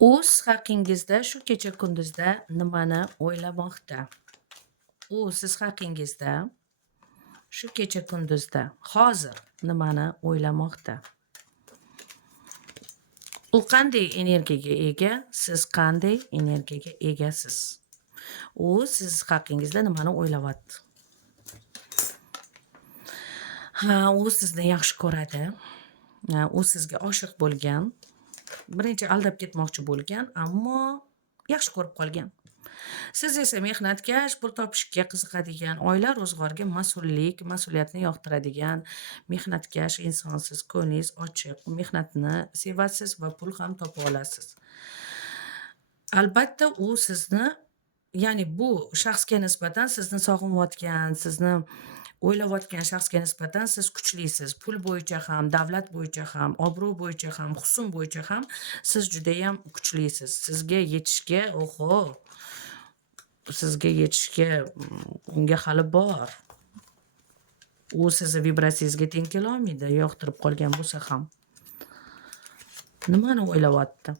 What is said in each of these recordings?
U siz haqingizda shu kecha kunduzda nimani o'ylamoqda? U siz haqingizda shu kecha kunduzda hozir nimani o'ylamoqda? U qanday energiyaga ega? Siz qanday energiyaga egasiz? U siz haqingizda nimani o'ylayapti? U sizni yaxshi ko'radi. U sizga oshiq bo'lgan. Birinchi aldab ketmoqchi bo'lgan, ammo yaxshi ko'rib qolgan. Siz esa mehnatkash, pul topishga qiziqadigan, oila ro'zg'orga mas'uliyatni yoqtiradigan, mehnatkash insonsiz, ko'nglingiz ochiq, mehnatni sevasiz va pul ham topa olasiz. Albatta u sizni, ya'ni bu shaxsga nisbatan sizni sog'inayotgan, sizni o'ylayotgan shaxsga nisbatan siz kuchlisiz. Pul bo'yicha ham, davlat bo'yicha ham, obro' bo'yicha ham, husn bo'yicha ham siz judayam kuchlisiz. Sizga yetishga unga hali bor. U sizni vibratsiyangizga teng kelolmaydi, yoqtirib qolgan bo'lsa ham. Nimani o'ylayapti?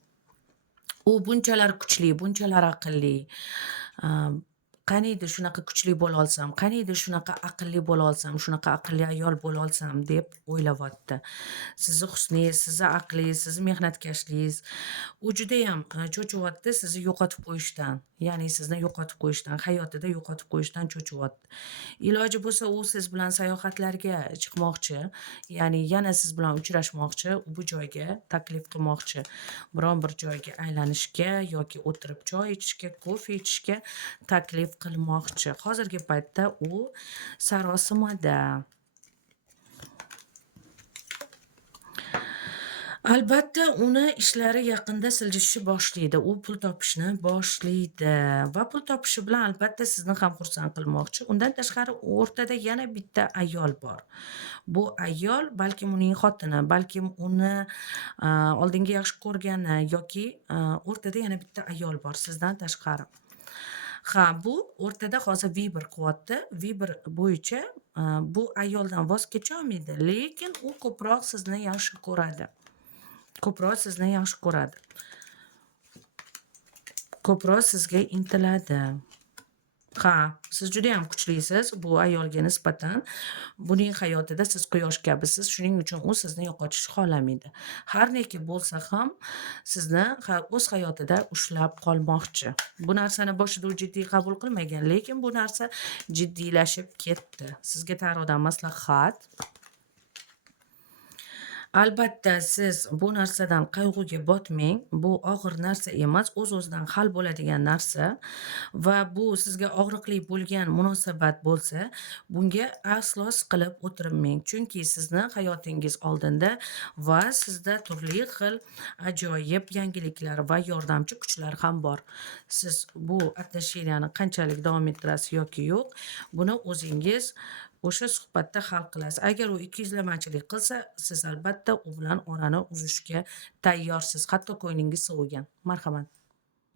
U bunchalar kuchli, bunchalar aqlli. Qaniydi shunaqa kuchli bo'la olsam, qaniydi shunaqa aqlli bo'la olsam, shunaqa aqlli ayol bo'la olsam deb o'ylayapti. Sizni husningiz, sizni aqlingiz, sizni mehnatkashligingiz u judayam cho'chiyapti sizni yo'qotib qo'yishdan. Ya'ni sizni yo'qotib qo'yishdan, hayotida yo'qotib qo'yishdan cho'chiyapti. Iloji bo'lsa u siz bilan sayohatlarga chiqmoqchi, ya'ni yana siz bilan uchrashmoqchi, bu joyga taklif qilmoqchi. Biron bir joyga aylanishga yoki o'tirib choy ichishga, kofe ichishga taklif qilmoqchi. Hozirgi paytda u sarosimada. Albatta uni ishlari yaqinda siljishni boshlaydi. U pul topishni boshlaydi va pul topishi bilan albatta sizni ham xursand qilmoqchi. Undan tashqari o'rtada yana bitta ayol bor. Bu ayol balkim uning xotini, balkim uni oldingi yaxshi ko'rgani yoki o'rtada yana bitta ayol bor sizdan tashqari. Bu o'rtada hozir vibr qilyapti. Vibr bo'yicha bu ayoldan voz kecholmaydi, lekin u ko'proq sizni yaxshi ko'radi. Ko'proq sizni yaxshi ko'radi. Ko'proq sizga intiladi. Siz juda ham kuchlisiz bu ayolga nisbatan. Buning hayotida siz quyosh kabisiz, shuning uchun u sizni yo'qotishni xohlamaydi. Har neki bo'lsa ham sizni o'z hayotida ushlab qolmoqchi. Bu narsani boshida u jiddiy qabul qilmagan, lekin bu narsa jiddiylashib ketdi. Sizga tarotdan maslahat. Albatta siz bu narsadan qayg'uga botmang. Bu og'ir narsa emas, o'z-o'zidan hal bo'ladigan narsa va bu sizga og'riqli bo'lgan munosabat bo'lsa, bunga aslo siqilib o'tirmang. Chunki sizni hayotingiz oldinda va sizda turli xil ajoyib yangiliklar va yordamchi kuchlar ham bor. Siz bu отношенияni qanchalik davom ettirasiz yoki yo'q, buni o'zingiz o'sha suhbatda hal qilasiz. Agar u ikkiyuzlamachilik qilsa, siz albatta u bilan orani uzishga tayyorsiz, hatto ko'nglingiz sovigan. Marhamat.